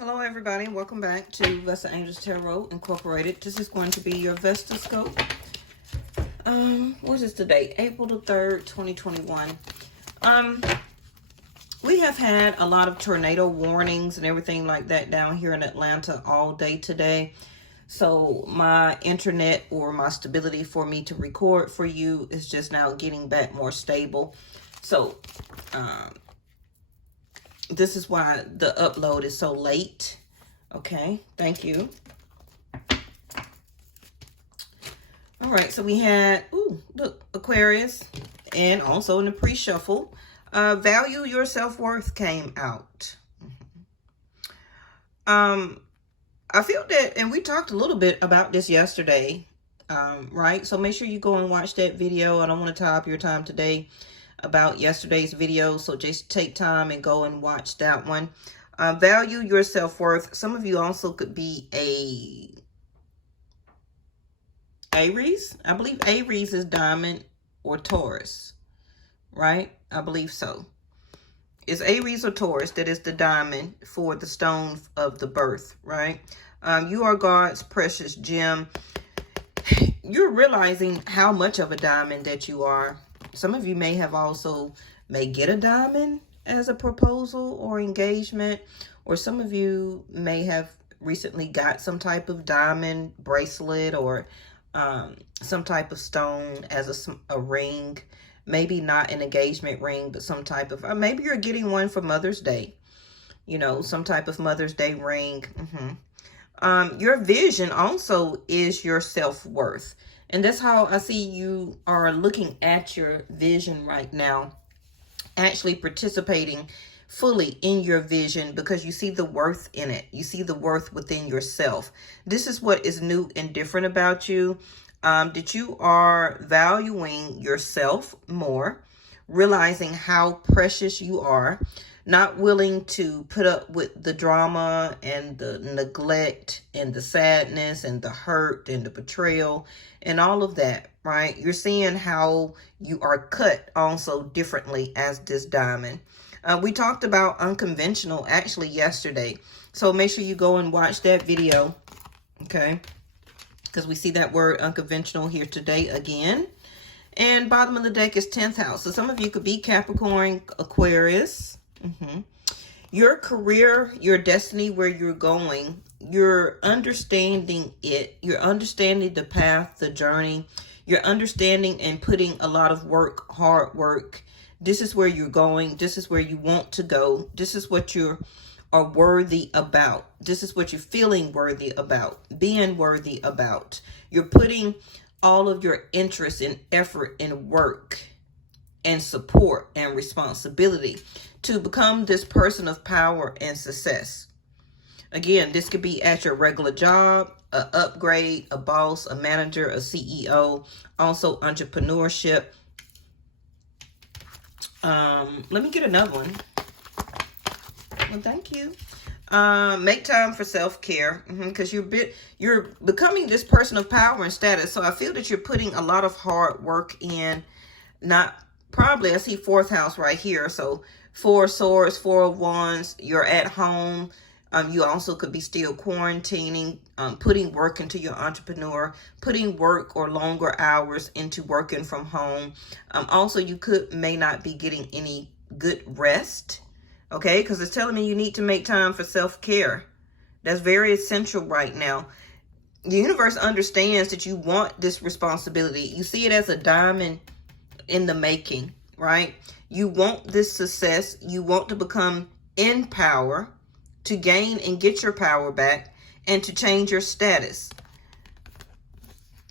Hello everybody, welcome back to Vesta Angels Tarot Incorporated. This is going to be your Vesta scope. What is the date? April the 3rd, 2021. We have had a lot of tornado warnings and everything like that down here in Atlanta all day today. So my internet or my stability for me to record for you is just now getting back more stable. So, this is why the upload is so late. Okay, thank you. All right, so we had, look, Aquarius, and also in the pre-shuffle, Value Your Self-Worth came out. I feel that, and we talked a little bit about this yesterday, right? So make sure you go and watch that video. I don't want to tie up your time today about yesterday's video, so just take time and go and watch that one. Value your self-worth. Some of you also could be Aries. I believe Aries is diamond or Taurus, right? I believe so. It's Aries or Taurus that is the diamond for the stone of the birth, right? You are God's precious gem. You're realizing how much of a diamond that you are. Some of you may have also get a diamond as a proposal or engagement, or some of you may have recently got some type of diamond bracelet or some type of stone as a ring. Maybe not an engagement ring, but some type of, maybe you're getting one for Mother's Day, you know, some type of Mother's Day ring. Your vision also is your self-worth. And that's how I see you are looking at your vision right now, actually participating fully in your vision because you see the worth in it. You see the worth within yourself. This is what is new and different about you, that you are valuing yourself more, realizing how precious you are, not willing to put up with the drama and the neglect and the sadness and the hurt and the betrayal and all of that, right? You're seeing how you are cut also differently as this diamond. We talked about unconventional actually yesterday. So make sure you go and watch that video, okay? Because we see that word unconventional here today again. And bottom of the deck is 10th house. So some of you could be Capricorn, Aquarius. Your career, your destiny, where you're going, you're understanding it. You're understanding the path, the journey. You're understanding and putting a lot of work, hard work. This is where you're going. This is where you want to go. This is what you are worthy about. This is what you're feeling worthy about, being worthy about. You're putting all of your interest and effort and work and support and responsibility to become this person of power and success. Again, this could be at your regular job, an upgrade, a boss, a manager, a CEO, also entrepreneurship. Let me get another one. Well, thank you. Make time for self-care, because you're becoming this person of power and status. So I feel that you're putting a lot of hard work in. Not probably, I see 4th house right here. So 4 of Swords, 4 of Wands. You're at home. You also could be still quarantining, putting work into your entrepreneur, putting work or longer hours into working from home. Also, you may not be getting any good rest. Okay, because it's telling me you need to make time for self-care. That's very essential right now. The universe understands that you want this responsibility. You see it as a diamond in the making, right? You want this success. You want to become in power, to gain and get your power back, and to change your status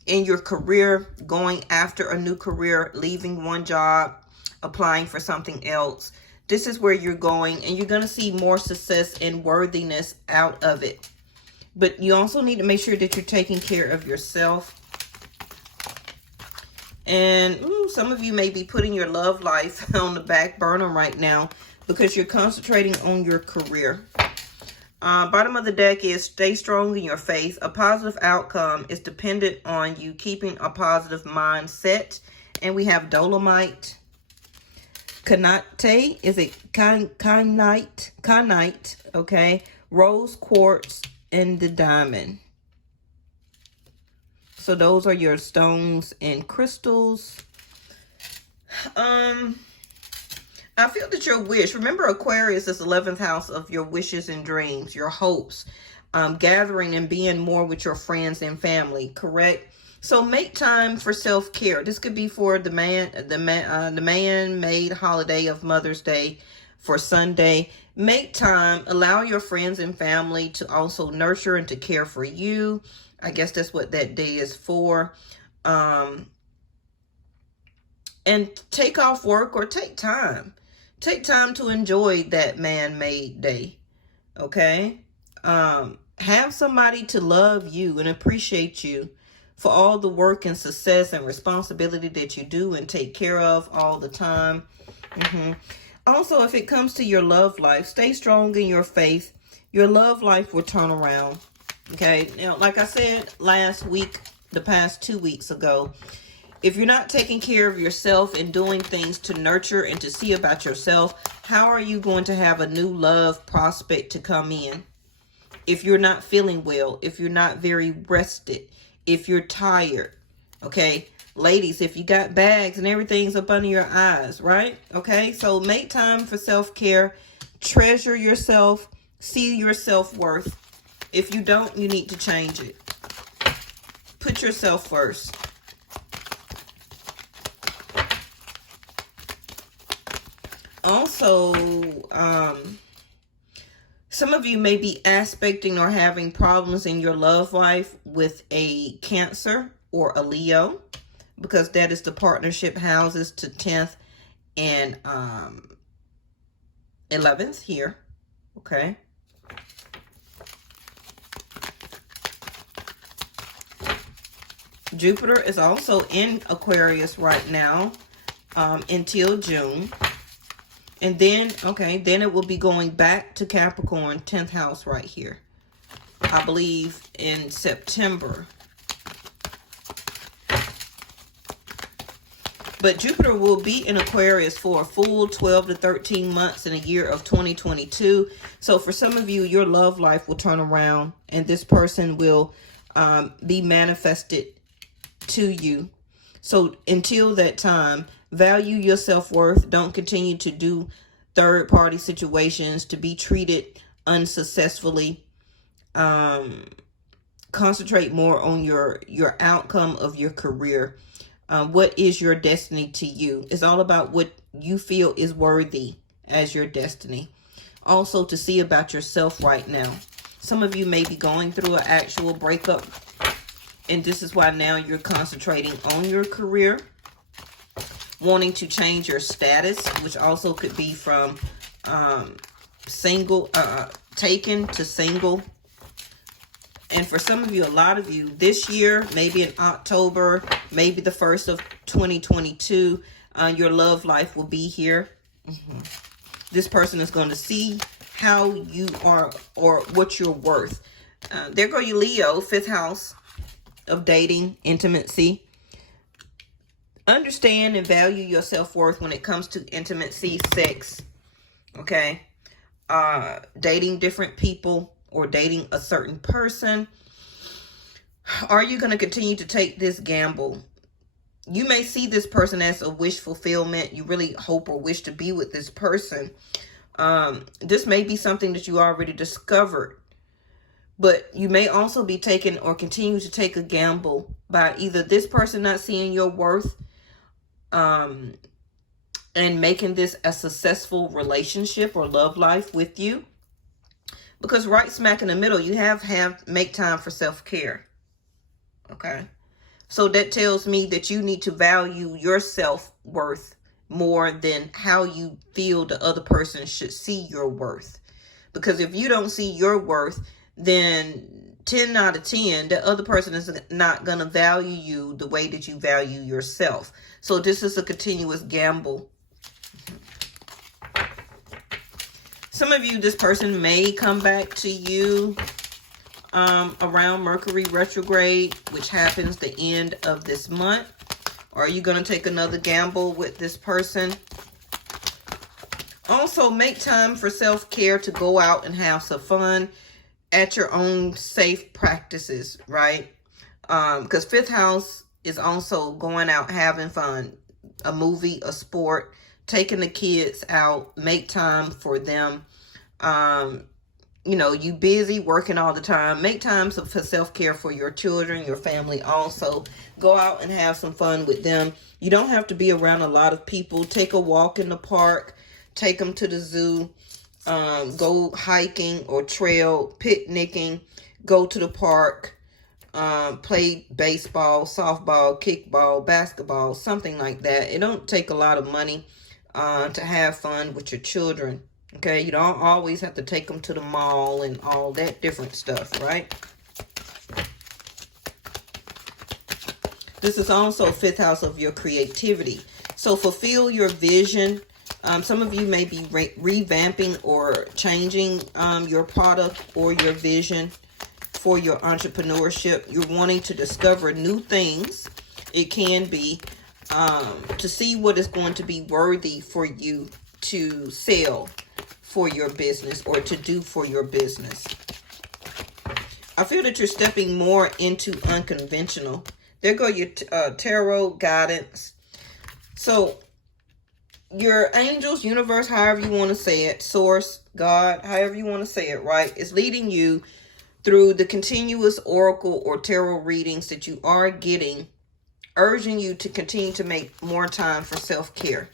in your career, going after a new career, leaving one job, applying for something else. This is where you're going, and you're going to see more success and worthiness out of it. But you also need to make sure that you're taking care of yourself. And some of you may be putting your love life on the back burner right now because you're concentrating on your career. Bottom of the deck is stay strong in your faith. A positive outcome is dependent on you keeping a positive mindset. And we have Dolomite. Kanate is a Kanite, okay? rose quartz, and the diamond. So those are your stones and crystals. I feel that your wish, remember Aquarius is 11th house of your wishes and dreams, your hopes, gathering and being more with your friends and family, correct? So make time for self-care. This could be for the man-made holiday of Mother's Day, for Sunday. Make time, allow your friends and family to also nurture and to care for you. I guess that's what that day is for. And take off work or take time. Take time to enjoy that man-made day. Okay? Have somebody to love you and appreciate you for all the work and success and responsibility that you do and take care of all the time. Also, if it comes to your love life, stay strong in your faith. Your love life will turn around. Okay, now, like I said last week, the past 2 weeks ago, if you're not taking care of yourself and doing things to nurture and to see about yourself, how are you going to have a new love prospect to come in? If you're not feeling well, if you're not very rested, if you're tired, okay? Ladies, if you got bags and everything's up under your eyes, right? Okay, so make time for self-care. Treasure yourself. See your self-worth. If you don't, you need to change it. Put yourself first. Also, some of you may be aspecting or having problems in your love life with a Cancer or a Leo, because that is the partnership houses to 10th and 11th here. Okay. Jupiter is also in Aquarius right now until June. And then, okay, then it will be going back to Capricorn, 10th house right here. I believe in September. But Jupiter will be in Aquarius for a full 12 to 13 months in a year of 2022. So for some of you, your love life will turn around and this person will be manifested to you. So until that time, value your self-worth. Don't continue to do third-party situations to be treated unsuccessfully. Concentrate more on your outcome of your career. What is your destiny to you? It's all about what you feel is worthy as your destiny. Also, to see about yourself right now. Some of you may be going through an actual breakup, and this is why now you're concentrating on your career, wanting to change your status, which also could be from single, taken to single. And for some of you, a lot of you, this year, maybe in October, maybe the 1st of 2022, your love life will be here. This person is going to see how you are or what you're worth. There go you, Leo, 5th house of dating, intimacy. Understand and value your self-worth when it comes to intimacy, sex, okay? Dating different people or dating a certain person. Are you going to continue to take this gamble? You may see this person as a wish fulfillment. You really hope or wish to be with this person. This may be something that you already discovered. But you may also be taking or continue to take a gamble by either this person not seeing your worth and making this a successful relationship or love life with you. Because right smack in the middle, you have make time for self-care. Okay. So that tells me that you need to value your self-worth more than how you feel the other person should see your worth. Because if you don't see your worth, then 10 out of 10, the other person is not going to value you the way that you value yourself. So this is a continuous gamble. Some of you, this person may come back to you around Mercury retrograde, which happens the end of this month. Or are you going to take another gamble with this person? Also, Also, make time for self-care to go out and have some fun at your own safe practices, right? Because fifth house is also going out, having fun, a movie, a sport, taking the kids out, make time for them. You know, you busy working all the time, make time for self-care for your children, your family. Also go out and have some fun with them. You don't have to be around a lot of people. Take a walk in the park, take them to the zoo, go hiking or trail, picnicking, go to the park, play baseball, softball, kickball, basketball, something like that. It don't take a lot of money to have fun with your children. Okay, you don't always have to take them to the mall and all that different stuff, right? This is also fifth house of your creativity. So fulfill your vision. Some of you may be revamping or changing your product or your vision for your entrepreneurship. You're wanting to discover new things. It can be to see what is going to be worthy for you to sell for your business or to do for your business. I feel that you're stepping more into unconventional. There go your tarot guidance. So your angels, universe, however you want to say it, source, God, however you want to say it, right, is leading you through the continuous oracle or tarot readings that you are getting, urging you to continue to make more time for self-care.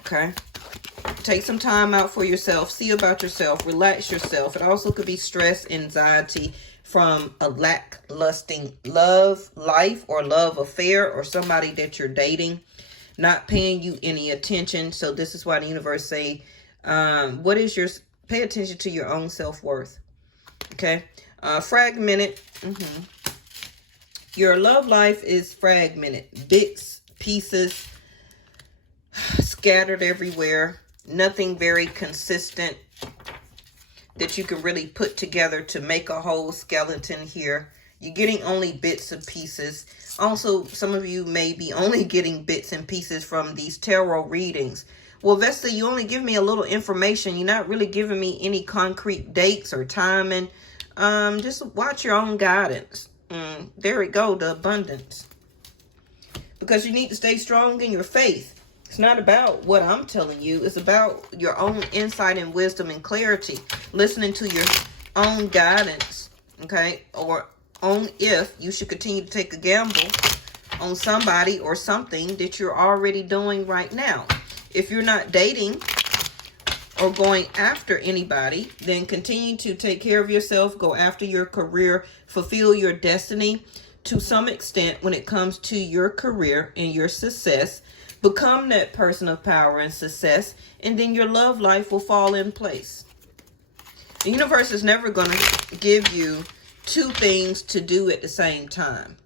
Okay? Take some time out for yourself. See about yourself. Relax yourself. It also could be stress, anxiety from a lacklusting love life or love affair, or somebody that you're dating not paying you any attention. So this is why the universe say, pay attention to your own self-worth. Okay. Fragmented. Your love life is fragmented. Bits, pieces, scattered everywhere. Nothing very consistent that you can really put together to make a whole skeleton here. You're getting only bits and pieces. Also, some of you may be only getting bits and pieces from these tarot readings. Well, Vesta, you only give me a little information. You're not really giving me any concrete dates or timing. Just watch your own guidance. There we go, the abundance. Because you need to stay strong in your faith. It's not about what I'm telling you. It's about your own insight and wisdom and clarity. Listening to your own guidance, okay? Or on if you should continue to take a gamble on somebody or something that you're already doing right now. If you're not dating or going after anybody, then continue to take care of yourself, go after your career, fulfill your destiny to some extent when it comes to your career and your success. Become that person of power and success, and then your love life will fall in place. The universe is never going to give you two things to do at the same time.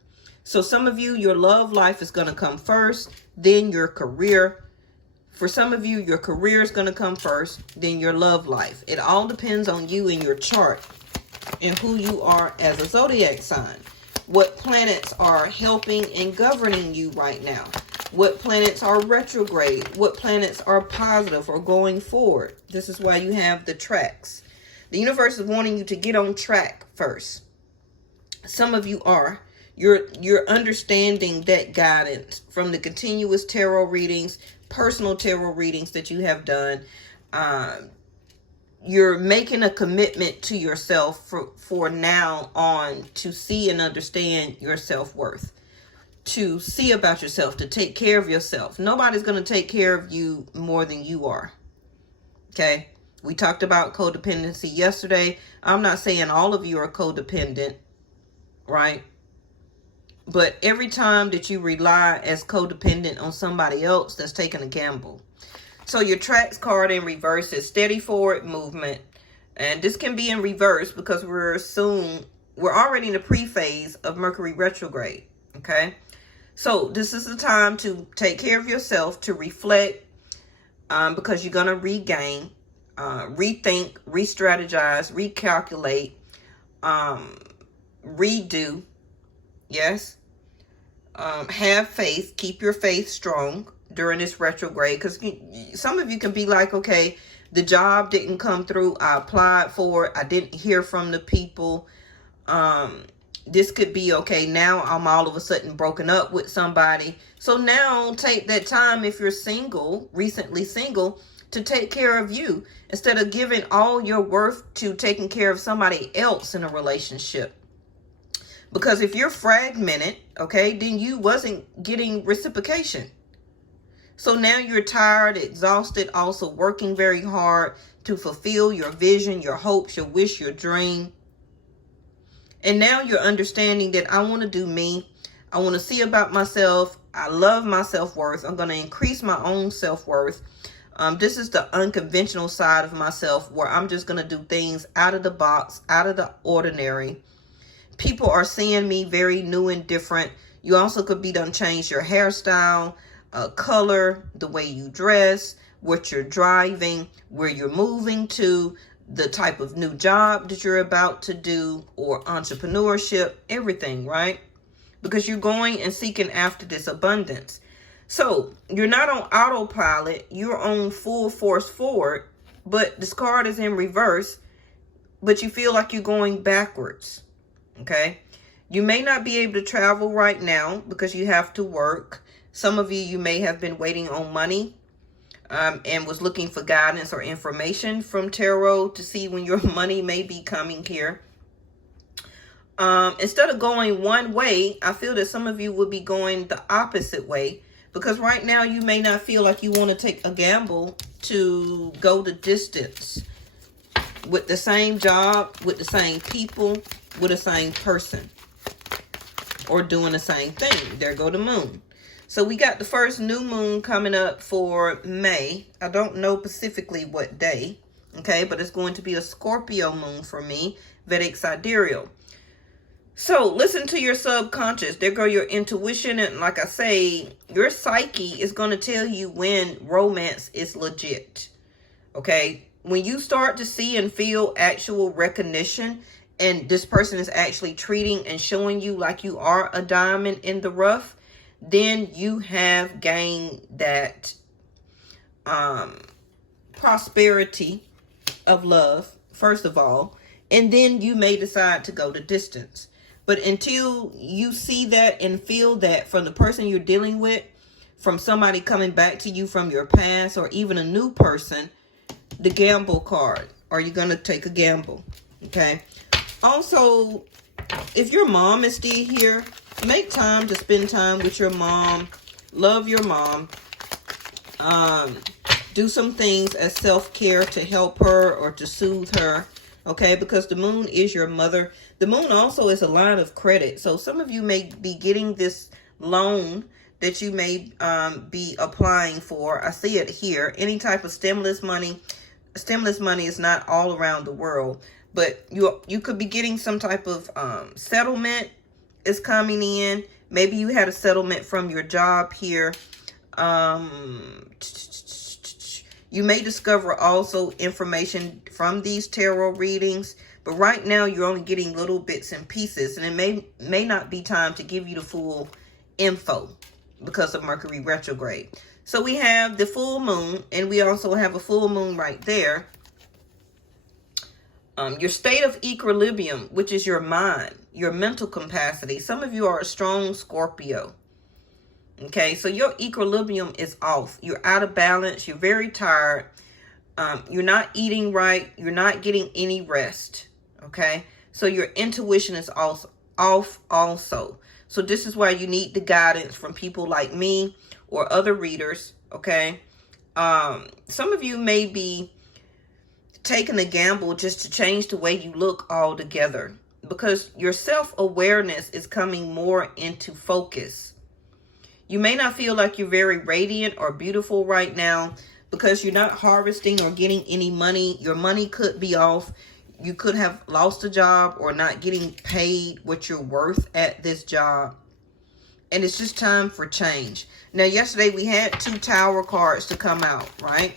So some of you, your love life is going to come first, then your career. For some of you, your career is going to come first, then your love life. It all depends on you and your chart and who you are as a zodiac sign. What planets are helping and governing you right now. What planets are retrograde. What planets are positive or going forward. This is why you have the tracks. The universe is wanting you to get on track first. Some of you are. You're understanding that guidance from the continuous tarot readings, personal tarot readings that you have done. You're making a commitment to yourself for now on to see and understand your self-worth. To see about yourself, to take care of yourself. Nobody's going to take care of you more than you are. Okay? We talked about codependency yesterday. I'm not saying all of you are codependent, right? But every time that you rely as codependent on somebody else, that's taking a gamble. So your tracks card in reverse is steady forward movement. And this can be in reverse because we're already in the pre-phase of Mercury retrograde. Okay? So this is the time to take care of yourself, to reflect, because you're going to regain, rethink, re-strategize, recalculate, redo. Yes. Have faith. Keep your faith strong. during this retrograde, because some of you can be like, okay, the job didn't come through. I applied for it. I didn't hear from the people. This could be, okay, now I'm all of a sudden broken up with somebody. So now take that time, if you're single, recently single, to take care of you instead of giving all your worth to taking care of somebody else in a relationship. Because if you're fragmented, okay, then you wasn't getting reciprocation. So now you're tired, exhausted, also working very hard to fulfill your vision, your hopes, your wish, your dream. And now you're understanding that I want to do me. I want to see about myself. I love my self-worth. I'm going to increase my own self-worth. This is the unconventional side of myself, where I'm just going to do things out of the box, out of the ordinary. People are seeing me very new and different. You also could be done change your hairstyle, color, the way you dress, what you're driving, where you're moving to, the type of new job that you're about to do, or entrepreneurship, everything, right? Because you're going and seeking after this abundance. So you're not on autopilot, you're on full force forward, but this card is in reverse, but you feel like you're going backwards, okay? You may not be able to travel right now because you have to work. Some of you may have been waiting on money and was looking for guidance or information from tarot to see when your money may be coming here. Instead of going one way, I feel that some of you would be going the opposite way, because right now you may not feel like you want to take a gamble to go the distance with the same job, with the same people, with the same person, or doing the same thing. There go the moon. So we got the first new moon coming up for May. I don't know specifically what day, okay, but it's going to be a Scorpio moon for me, Vedic Sidereal. So listen to your subconscious. There go your intuition. And like I say, your psyche is going to tell you when romance is legit. Okay. When you start to see and feel actual recognition, and this person is actually treating and showing you like you are a diamond in the rough, then you have gained that prosperity of love, first of all. And then you may decide to go the distance. But until you see that and feel that from the person you're dealing with, from somebody coming back to you from your past, or even a new person, the gamble card. Are you going to take a gamble? Okay. Also, if your mom is still here, make time to spend time with your mom. Love your mom. Do some things as self-care to help her or to soothe her. Okay, because the moon is your mother. The moon also is a line of credit. So some of you may be getting this loan that you may be applying for. I see it here. Any type of stimulus money. Stimulus money is not all around the world, but you could be getting some type of settlement is coming in. Maybe you had a settlement from your job here. You may discover also information from these tarot readings, but right now you're only getting little bits and pieces, and it may not be time to give you the full info because of Mercury retrograde. So we have the full moon, and we also have a full moon right there. Your state of equilibrium, which is your mind, your mental capacity. Some of you are a strong Scorpio. Okay, so your equilibrium is off. You're out of balance. You're very tired. You're not eating right. You're not getting any rest. Okay, so your intuition is also off also. So this is why you need the guidance from people like me or other readers. Okay, some of you may be taking a gamble just to change the way you look altogether, because your self-awareness is coming more into focus. You may not feel like you're very radiant or beautiful right now because you're not harvesting or getting any money. Your money could be off. You could have lost a job or not getting paid what you're worth at this job. And it's just time for change. Now, yesterday we had 2 Tower cards to come out, right?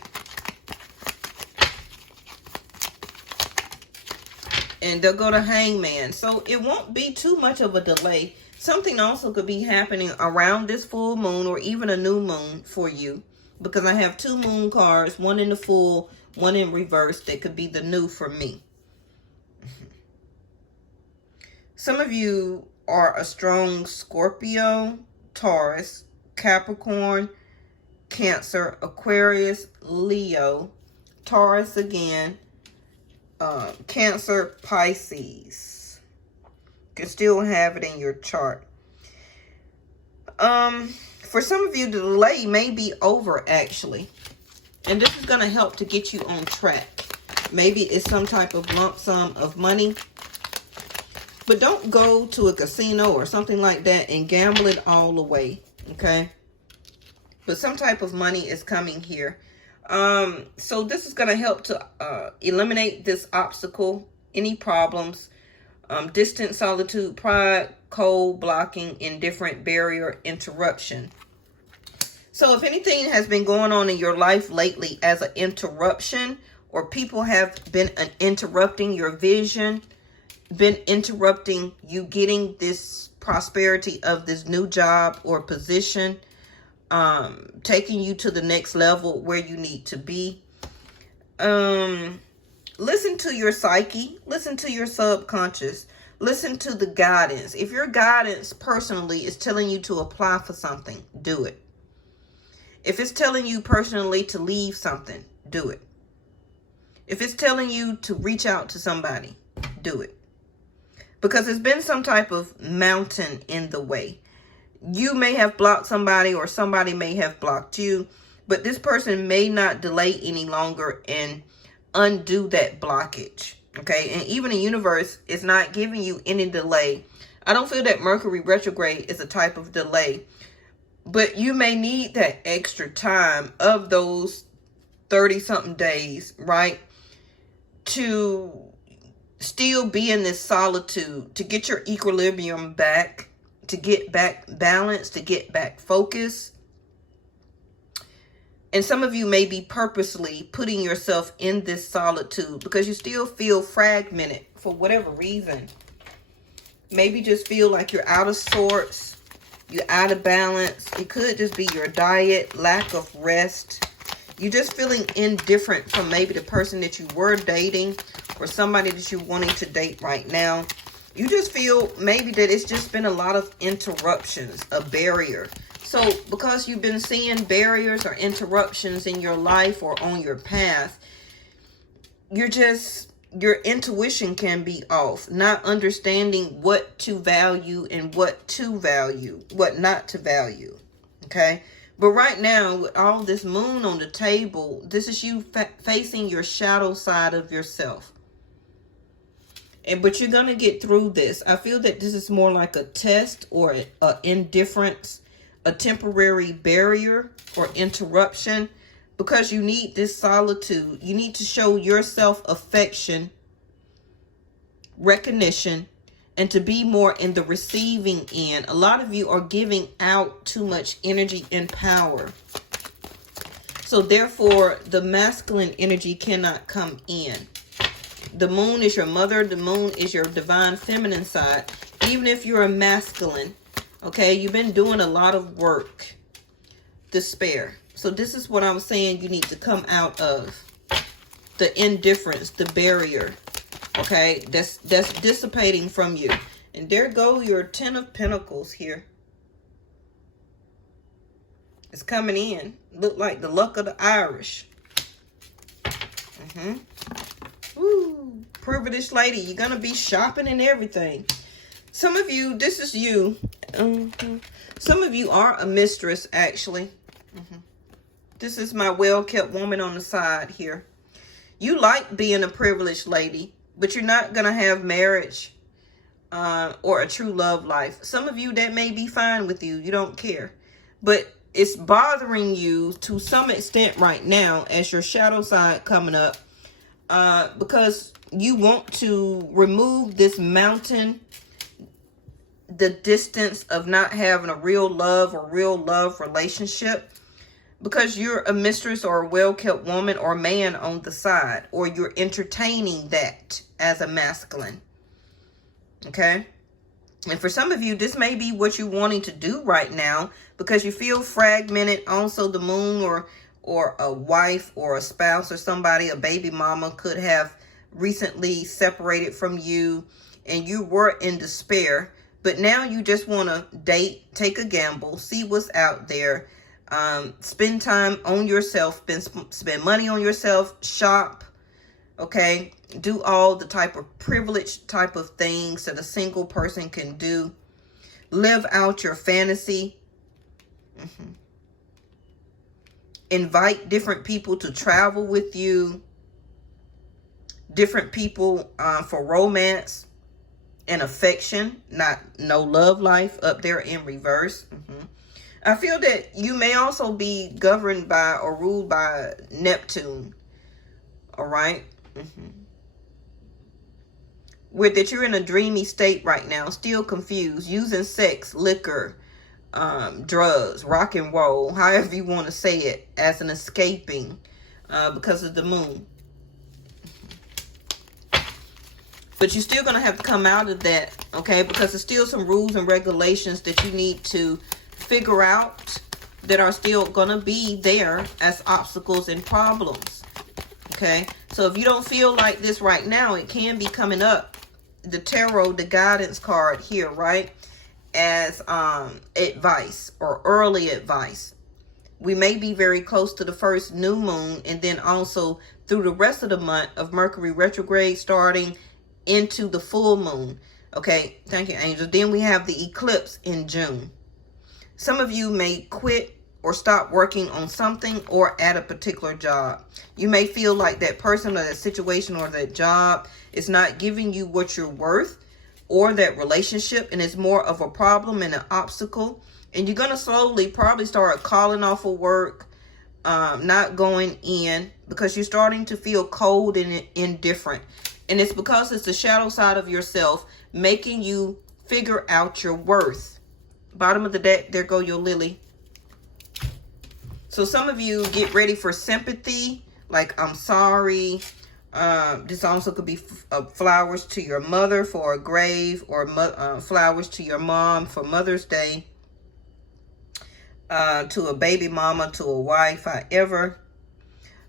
And they'll go to Hangman. So it won't be too much of a delay. Something also could be happening around this full moon or even a new moon for you, because I have 2 moon cards, one in the full, one in reverse. That could be the new for me. Some of you are a strong Scorpio, Taurus, Capricorn, Cancer, Aquarius, Leo, Taurus again, Cancer, Pisces. You can still have it in your chart. For some of you, the delay may be over, actually. And this is going to help to get you on track. Maybe it's some type of lump sum of money. But don't go to a casino or something like that and gamble it all away, okay? But some type of money is coming here. So this is going to help to eliminate this obstacle, any problems, distance, solitude, pride, cold, blocking, indifferent, barrier, interruption. So if anything has been going on in your life lately as an interruption, or people have been interrupting your vision, been interrupting you getting this prosperity of this new job or position, taking you to the next level where you need to be. Listen to your psyche, listen to your subconscious, listen to the guidance. If your guidance personally is telling you to apply for something, do it. If it's telling you personally to leave something, do it. If it's telling you to reach out to somebody, do it. Because there's been some type of mountain in the way. You may have blocked somebody, or somebody may have blocked you, but this person may not delay any longer and undo that blockage. Okay, and even the universe is not giving you any delay. I don't feel that Mercury retrograde is a type of delay, but you may need that extra time of those 30-something days, right? To still be in this solitude, to get your equilibrium back, to get back balance, to get back focus. And some of you may be purposely putting yourself in this solitude because you still feel fragmented for whatever reason. Maybe just feel like you're out of sorts, you're out of balance. It could just be your diet, lack of rest. You're just feeling indifferent from maybe the person that you were dating or somebody that you're wanting to date right now. You just feel maybe that it's just been a lot of interruptions, a barrier. So because you've been seeing barriers or interruptions in your life or on your path, your intuition can be off, not understanding what to value and what to value, what not to value. Okay. But right now, with all this moon on the table, this is you facing your shadow side of yourself. But you're going to get through this. I feel that this is more like a test or an indifference, a temporary barrier or interruption, because you need this solitude. You need to show yourself affection, recognition, and to be more in the receiving end. A lot of you are giving out too much energy and power. So therefore, the masculine energy cannot come in. The moon is your mother. The moon is your divine feminine side. Even if you're a masculine, okay, you've been doing a lot of work. Despair. So this is what I was saying you need to come out of. The indifference, the barrier. Okay, that's dissipating from you. And there go your 10 of Pentacles here. It's coming in. Look like the luck of the Irish. Woo, privileged lady. You're going to be shopping and everything. Some of you, this is you. Some of you are a mistress, actually. This is my well-kept woman on the side here. You like being a privileged lady, but you're not going to have marriage or a true love life. Some of you, that may be fine with you. You don't care. But it's bothering you to some extent right now as your shadow side coming up because you want to remove this mountain, the distance of not having a real love or real love relationship. Because you're a mistress or a well-kept woman or man on the side. Or you're entertaining that as a masculine. Okay? And for some of you, this may be what you're wanting to do right now because you feel fragmented. Also, the moon or a wife or a spouse or somebody, a baby mama, could have recently separated from you and you were in despair. But now you just want to date, take a gamble, see what's out there, spend time on yourself, spend money on yourself, shop, okay? Do all the type of privileged type of things that a single person can do. Live out your fantasy. Invite different people to travel with you. Different people for romance and affection. No love life up there in reverse. I feel that you may also be governed by or ruled by Neptune. All right. Where that you're in a dreamy state right now, still confused, using sex, liquor, drugs, rock and roll, however you want to say it, as an escaping because of the moon. But you're still going to have to come out of that, okay? Because there's still some rules and regulations that you need to figure out that are still going to be there as obstacles and problems, okay? So if you don't feel like this right now, it can be coming up. The tarot, the guidance card here, right? As advice or early advice. We may be very close to the first new moon, and then also through the rest of the month of Mercury retrograde starting into the full moon. Okay, thank you, angels. Then we have the eclipse in June. Some of you may quit or stop working on something or at a particular job. You may feel like that person or that situation or that job is not giving you what you're worth, or that relationship, and it's more of a problem and an obstacle. And you're going to slowly probably start calling off of work, not going in, because you're starting to feel cold and indifferent. And it's because it's the shadow side of yourself making you figure out your worth. Bottom of the deck, there go your lily. So some of you get ready for sympathy, like I'm sorry. This also could be flowers to your mother for a grave, or flowers to your mom for Mother's Day, to a baby mama, to a wife, however.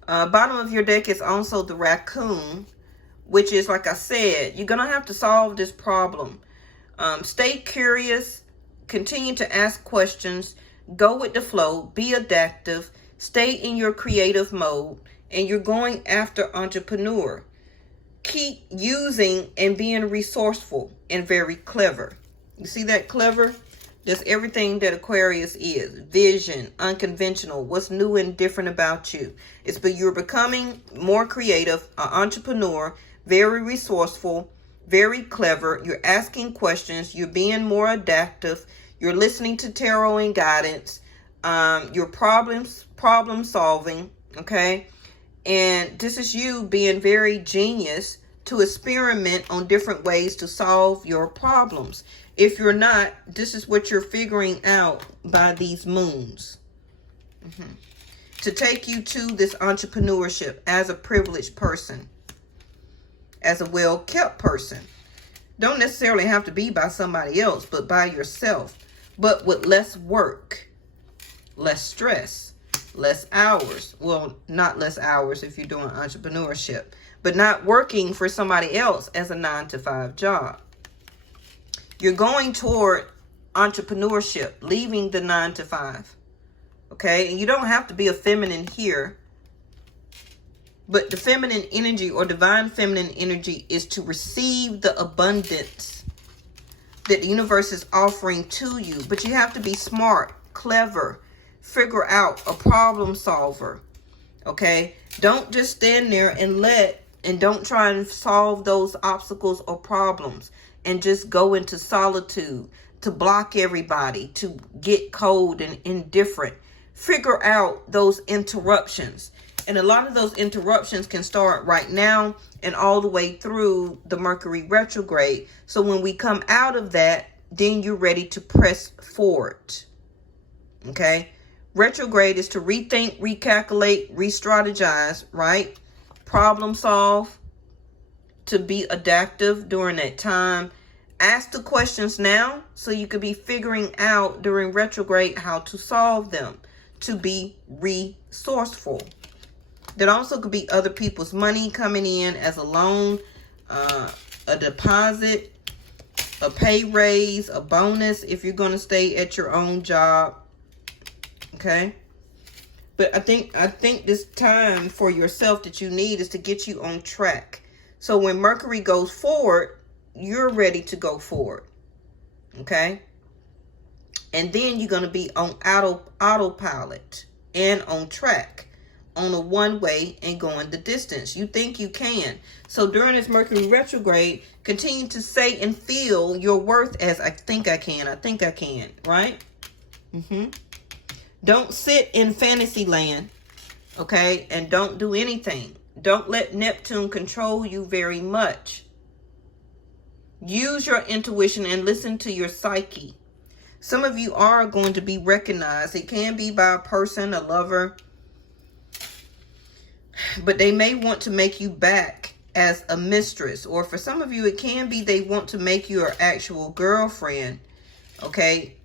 Bottom of your deck is also the raccoon, which is, like I said, you're going to have to solve this problem. Stay curious, continue to ask questions, go with the flow, be adaptive, stay in your creative mode, and you're going after entrepreneur. Keep using and being resourceful and very clever. You see that clever? That's everything that Aquarius is. Vision, unconventional, what's new and different about you. You're becoming more creative, an entrepreneur, very resourceful, very clever. You're asking questions. You're being more adaptive. You're listening to tarot and guidance. You're problem solving, okay? And this is you being very genius to experiment on different ways to solve your problems. If you're not, this is what you're figuring out by these moons. To take you to this entrepreneurship as a privileged person, as a well-kept person. Don't necessarily have to be by somebody else, but by yourself. But with less work, less stress, less hours. Well, not less hours if you're doing entrepreneurship, but not working for somebody else as a 9-to-5 job. You're going toward entrepreneurship, leaving the 9-to-5. Okay, and you don't have to be a feminine here, but the feminine energy or divine feminine energy is to receive the abundance that the universe is offering to you. But you have to be smart, clever, figure out, a problem solver. Okay, don't just stand there and don't try and solve those obstacles or problems and just go into solitude to block everybody, to get cold and indifferent. Figure out those interruptions. And a lot of those interruptions can start right now and all the way through the Mercury retrograde. So when we come out of that, then you're ready to press forward. Okay? Retrograde is to rethink, recalculate, re-strategize, right? Problem solve, to be adaptive during that time. Ask the questions now so you could be figuring out during retrograde how to solve them, to be resourceful. That also could be other people's money coming in as a loan, a deposit, a pay raise, a bonus if you're going to stay at your own job. Okay? But I think this time for yourself that you need is to get you on track. So when Mercury goes forward, you're ready to go forward. Okay? And then you're going to be on autopilot and on track, on a one-way and going the distance. You think you can. So during this Mercury retrograde, continue to say and feel your worth as I think I can, right? Don't sit in fantasy land, okay? And don't do anything. Don't let Neptune control you very much. Use your intuition and listen to your psyche. Some of you are going to be recognized. It can be by a person, a lover, but they may want to make you back as a mistress. Or for some of you, it can be they want to make you an actual girlfriend, okay?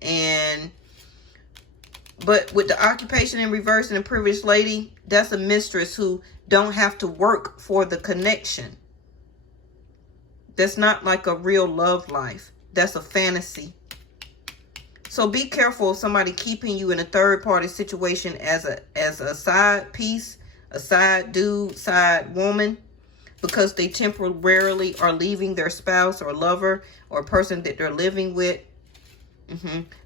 But with the occupation in reverse and the privileged lady, that's a mistress who don't have to work for the connection. That's not like a real love life. That's a fantasy. So be careful of somebody keeping you in a third party situation as a side piece, a side dude, side woman, because they temporarily are leaving their spouse or lover or person that they're living with.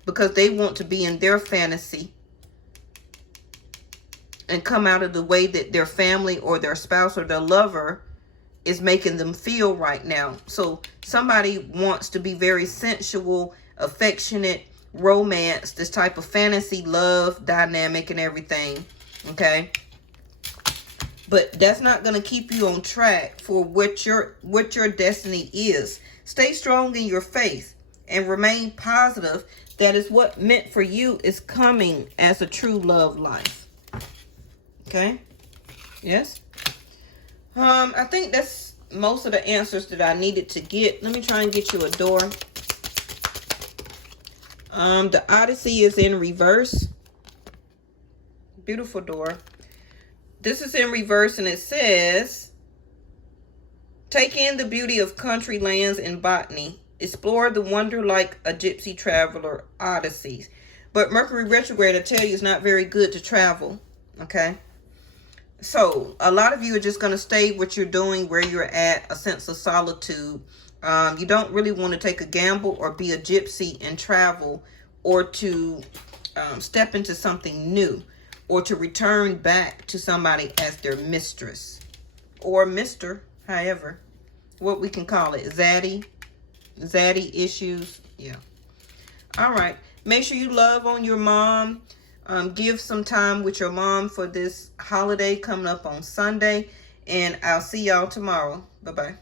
Because they want to be in their fantasy and come out of the way that their family or their spouse or their lover is making them feel right now. So somebody wants to be very sensual, affectionate, romance, this type of fantasy, love, dynamic and everything. Okay? But that's not going to keep you on track for what your destiny is. Stay strong in your faith and remain positive. That is what meant for you is coming as a true love life. Okay? Yes? I think that's most of the answers that I needed to get. Let me try and get you a door. The Odyssey is in reverse. Beautiful door. This is in reverse and it says, take in the beauty of country lands and botany. Explore the wonder like a gypsy traveler, Odysseys. But Mercury retrograde, I tell you, is not very good to travel. Okay? So, a lot of you are just going to stay what you're doing, where you're at, a sense of solitude. You don't really want to take a gamble or be a gypsy and travel, or to step into something new, or to return back to somebody as their mistress or mister, however, what we can call it, zaddy issues. Yeah. All right. Make sure you love on your mom. Give some time with your mom for this holiday coming up on Sunday. And I'll see y'all tomorrow. Bye-bye.